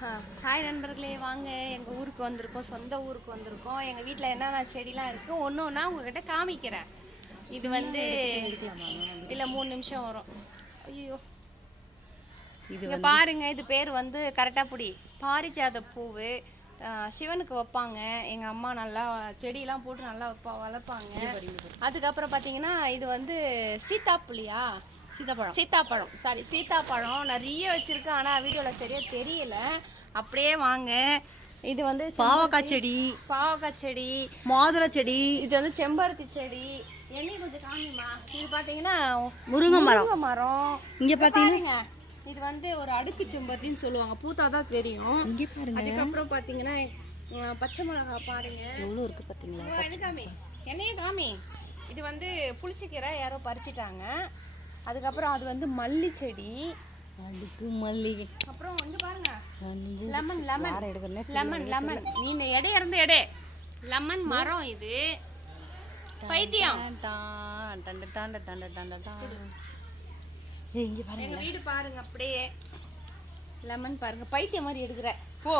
Hi நண்பர்களே, வாங்க எங்கள் ஊருக்கு வந்திருக்கோம். சொந்த ஊருக்கு வந்திருக்கோம். எங்கள் வீட்டில் என்னென்ன செடிலாம் இருக்குது ஒன்று ஒன்றா உங்ககிட்ட காமிக்கிறேன். இது வந்து இல்லை 3 நிமிஷம் வரும். ஐயோ, இது பாருங்க, இது பேர் வந்து கரெக்டாக புடி பாரிஜாத பூவு. சிவனுக்கு வைப்பாங்க. எங்கள் அம்மா நல்லா செடியெல்லாம் போட்டு நல்லா வளர்ப்பாங்க. அதுக்கப்புறம் பார்த்தீங்கன்னா இது வந்து சீத்தாப்புளியா, சீத்தாப்பழம் சாரி, சீத்தாப்பழம் நிறைய வச்சிருக்கு. ஆனால் வீடியோவில் சரியாக தெரியல. அப்படியே வாங்க. இது வந்து பாவக்காய் செடி, மாதுளை செடி, இது வந்து செம்பருத்தி செடி. என்னையும் கொஞ்சம் காமிமா. இது பார்த்தீங்கன்னா முருங்கை மரம். இங்கே பார்த்தீங்கன்னா இது வந்து ஒரு அடுக்கு செம்பருத்தின்னு சொல்லுவாங்க. பூத்தாதான் தெரியும். இங்கே பாருங்க. அதுக்கப்புறம் பார்த்தீங்கன்னா பச்சை மிளகா பாருங்க எவ்வளோ இருக்கு பார்த்தீங்களா. காமி, என்னையும் காமி. இது வந்து புளிச்சக்கீரை யாரோ பறிச்சிட்டாங்க. அதுக்கப்புறம் அது வந்து மல்லி செடி, அதுக்கு மல்லிகை. அப்புறம் வந்து பாருங்க லெமன் நீ இந்த எடை இருந்து எடை லெமன் மரம். இது பைத்தியம். எங்க வீடு பாருங்க, அப்படியே லெமன் பாருங்க. பைத்தியம் மாதிரி எடுக்கிற போ.